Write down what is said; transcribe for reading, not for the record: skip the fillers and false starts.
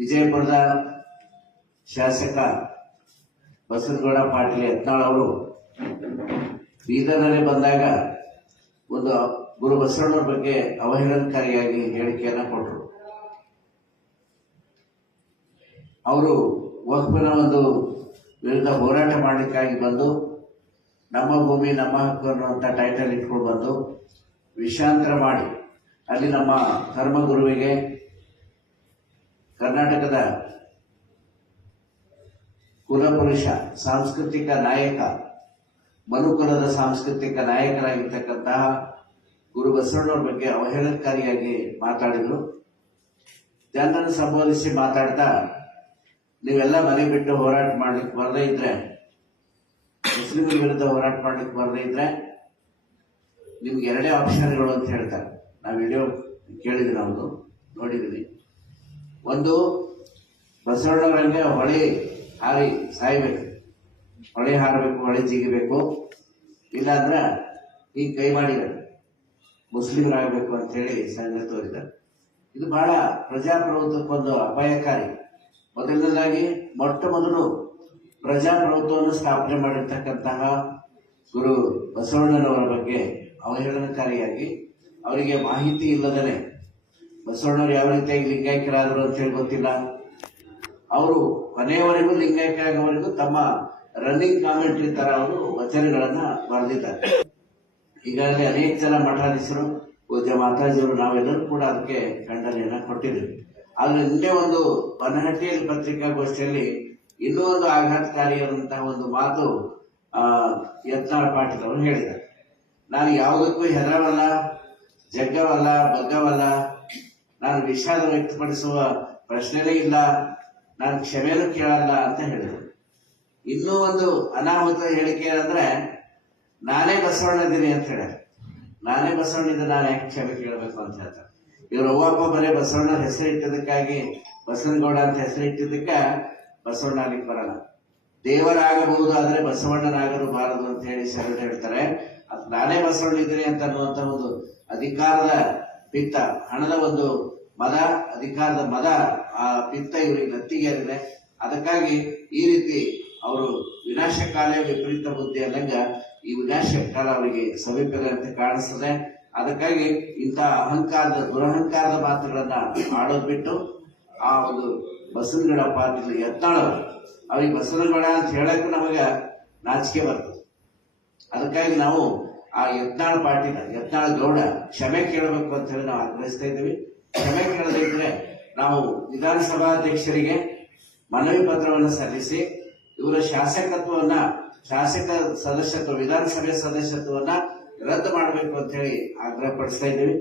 ವಿಜಯಪುರದ ಶಾಸಕ ಬಸನಗೌಡ ಪಾಟೀಲ್ ಯತ್ನಾಳ್ ಅವರು ಬೀದರ್ನಲ್ಲಿ ಬಂದಾಗ ಒಂದು ಗುರು ಬಸವಣ್ಣವ್ರ ಬಗ್ಗೆ ಅವಹೇಳನಕಾರಿಯಾಗಿ ಹೇಳಿಕೆಯನ್ನ ಕೊಟ್ಟರು. ಅವರು ವಕ್ಫಿನ ಒಂದು ವಿರುದ್ಧ ಹೋರಾಟ ಮಾಡಲಿಕ್ಕಾಗಿ ಬಂದು ನಮ್ಮ ಭೂಮಿ ನಮ್ಮ ಹಕ್ಕು ಅನ್ನುವಂಥ ಟೈಟಲ್ ಇಟ್ಕೊಂಡು ಬಂದು ವಿಷಾಂತರ ಮಾಡಿ ಅಲ್ಲಿ ನಮ್ಮ ಧರ್ಮಗುರುವಿಗೆ ಕರ್ನಾಟಕದ ಕುಲಪುರುಷ ಸಾಂಸ್ಕೃತಿಕ ನಾಯಕ ಮನುಕುಲದ ಸಾಂಸ್ಕೃತಿಕ ನಾಯಕರಾಗಿರ್ತಕ್ಕಂತಹ ಗುರು ಬಸವಣ್ಣವ್ರ ಬಗ್ಗೆ ಅವಹೇಳನಕಾರಿಯಾಗಿ ಮಾತಾಡಿದ್ರು. ಜನರನ್ನು ಸಂಬೋಧಿಸಿ ಮಾತಾಡ್ತಾ ನೀವೆಲ್ಲ ಮನೆ ಬಿಟ್ಟು ಹೋರಾಟ ಮಾಡ್ಲಿಕ್ಕೆ ಬರದೇ ಇದ್ರೆ, ಮುಸ್ಲಿಮರ ವಿರುದ್ಧ ಹೋರಾಟ ಮಾಡ್ಲಿಕ್ಕೆ ಬರದೇ ಇದ್ರೆ ನಿಮ್ಗೆ ಎರಡೇ ಆಪ್ಷನ್ಗಳು ಅಂತ ಹೇಳ್ತಾರೆ. ನಾವು ವಿಡಿಯೋ ಕೇಳಿದ್ವಿ, ನಾವು ನೋಡಿದ್ವಿ. ಒಂದು, ಬಸವಣ್ಣವರಂಗೆ ಹೊಳೆ ಹಾರಿ ಸಾಯ್ಬೇಕು, ಹೊಳೆ ಹಾರಬೇಕು, ಹೊಳೆ ಜಿಗಿಬೇಕು, ಇಲ್ಲಾಂದ್ರ ಈಗ ಕೈ ಮಾಡಿದ್ದಾರೆ ಮುಸ್ಲಿಮರಾಗಬೇಕು ಅಂತ ಹೇಳಿ ಸಂಘ ತೋರಿದ್ದಾರೆ. ಇದು ಬಹಳ ಪ್ರಜಾಪ್ರಭುತ್ವಕ್ಕೊಂದು ಅಪಾಯಕಾರಿ. ಮೊದಲನೇದಾಗಿ ಮೊಟ್ಟ ಮೊದಲು ಪ್ರಜಾಪ್ರಭುತ್ವವನ್ನು ಸ್ಥಾಪನೆ ಮಾಡಿರ್ತಕ್ಕಂತಹ ಗುರು ಬಸವಣ್ಣನವರ ಬಗ್ಗೆ ಅವಹೇಳನಕಾರಿಯಾಗಿ ಅವರಿಗೆ ಮಾಹಿತಿ ಇಲ್ಲದೇ ಬಸವಣ್ಣವರು ಯಾವ ರೀತಿಯಾಗಿ ಲಿಂಗೈಕ್ಯರಾದರು ಅಂತ ಹೇಳಿ ಗೊತ್ತಿಲ್ಲ. ಅವರು ಕೊನೆಯವರೆಗೂ ಲಿಂಗೈಕ್ಯರಾಗುವವರೆಗೂ ತಮ್ಮ ರನ್ನಿಂಗ್ ಕಾಮೆಂಟ್ರಿ ತರ ಅವರು ವಚನಗಳನ್ನ ಬರೆದಿದ್ದಾರೆ. ಈಗಾಗಲೇ ಅನೇಕ ಜನ ಮಠಾಧೀಶರು, ಪೂಜ್ಯ ಮಾತಾಜಿಯವರು, ನಾವೆಲ್ಲರೂ ಕೂಡ ಅದಕ್ಕೆ ಖಂಡನೆಯನ್ನ ಕೊಟ್ಟಿದ್ದೀವಿ. ಆದ್ರೆ ನಿನ್ನೆ ಒಂದು ಬನಹಟ್ಟಿಯಲ್ಲಿ ಪತ್ರಿಕಾಗೋಷ್ಠಿಯಲ್ಲಿ ಇನ್ನೂ ಒಂದು ಆಘಾತಕಾರಿಯಾದಂತಹ ಒಂದು ಮಾತು ಯತ್ನಾಳ್ ಪಾಟೀಲ್ ಅವರು ಹೇಳಿದ್ದಾರೆ. ನಾನು ಯಾವುದಕ್ಕೂ ಹೆದರವಲ್ಲ, ಜಗ್ಗವಲ್ಲ, ಬಗ್ಗವಲ್ಲ, ನಾನು ವಿಷಾದ ವ್ಯಕ್ತಪಡಿಸುವ ಪ್ರಶ್ನೆನೇ ಇಲ್ಲ, ನಾನು ಕ್ಷಮೆನೂ ಕೇಳಲ್ಲ ಅಂತ ಹೇಳಿದರು. ಇನ್ನೂ ಒಂದು ಅನಾಹುತ ಹೇಳಿಕೆ ಏನಂದ್ರೆ, ನಾನೇ ಬಸವಣ್ಣದ್ದೀನಿ ಅಂತ ಹೇಳ್ಯಾರ. ನಾನೇ ಬಸವಣ್ಣಿದ್ದ ನಾನು ಯಾಕೆ ಕ್ಷಮೆ ಕೇಳಬೇಕು ಅಂತ ಹೇಳ್ತಾರೆ. ಇವ್ರ ಅವ್ವಪ್ಪ ಬರೀ ಬಸವಣ್ಣ ಹೆಸರು ಇಟ್ಟಿದ್ದಕ್ಕಾಗಿ ಬಸವನಗೌಡ ಅಂತ ಹೆಸರು ಇಟ್ಟಿದ್ದಕ್ಕ ಬಸವಣ್ಣ ಆಗ್ಲಿಕ್ಕೆ ಬರಲ್ಲ. ದೇವರಾಗಬಹುದು ಆದ್ರೆ ಬಸವಣ್ಣನಾಗಲು ಬಾರದು ಅಂತ ಹೇಳಿ ಶರಣ ಹೇಳ್ತಾರೆ. ನಾನೇ ಬಸವಣ್ಣ ಇದ್ದೀನಿ ಅಂತ ಅನ್ನುವಂತ ಒಂದು ಅಧಿಕಾರದ ಪಿತ್ತ, ಹಣದ ಒಂದು ಮದ, ಅಧಿಕಾರದ ಮದ, ಆ ಪಿತ್ತ ಇವರಿಗೆ ನತ್ತಿಗೇರಿದೆ. ಅದಕ್ಕಾಗಿ ಈ ರೀತಿ ಅವರು ವಿನಾಶಕಾಲ ವಿಪರೀತ ಬುದ್ಧಿ ಅನ್ನಂಗ ಈ ವಿನಾಶ ಕಾಲ ಅವರಿಗೆ ಸಮೀಪದಂತೆ ಕಾಣಿಸ್ತದೆ. ಅದಕ್ಕಾಗಿ ಇಂತಹ ಅಹಂಕಾರದ, ದುರಹಂಕಾರದ ಮಾತುಗಳನ್ನ ಆಡೋದ್ ಬಿಟ್ಟು ಆ ಒಂದು ಬಸವನಗೌಡ ಪಾಟೀಲ್ ಯತ್ನಾಳ್ ಅವ್ರಿಗೆ ಬಸವನಗೌಡ ಅಂತ ಹೇಳಕ್ಕೂ ನಮಗೆ ನಾಚಿಕೆ ಬರ್ತದೆ. ಅದಕ್ಕಾಗಿ ನಾವು ಆ ಯತ್ನಾಳ್ ಪಾಟೀಲ್, ಯತ್ನಾಳ್ ಗೌಡ ಕ್ಷಮೆ ಕೇಳಬೇಕು ಅಂತ ಹೇಳಿ ನಾವು ಆಗ್ರಹಿಸ್ತಾ ಇದ್ದೀವಿ. ಕ್ಷಮೆ ಕೇಳದಿದ್ರೆ ನಾವು ವಿಧಾನಸಭಾಧ್ಯಕ್ಷರಿಗೆ ಮನವಿ ಪತ್ರವನ್ನು ಸಲ್ಲಿಸಿ ಇವರ ಶಾಸಕತ್ವವನ್ನ, ಶಾಸಕ ಸದಸ್ಯತ್ವ, ವಿಧಾನಸಭೆ ಸದಸ್ಯತ್ವವನ್ನ ರದ್ದು ಮಾಡಬೇಕು ಅಂತ ಹೇಳಿ ಆಗ್ರಹ ಪಡಿಸ್ತಾ ಇದ್ದೀವಿ.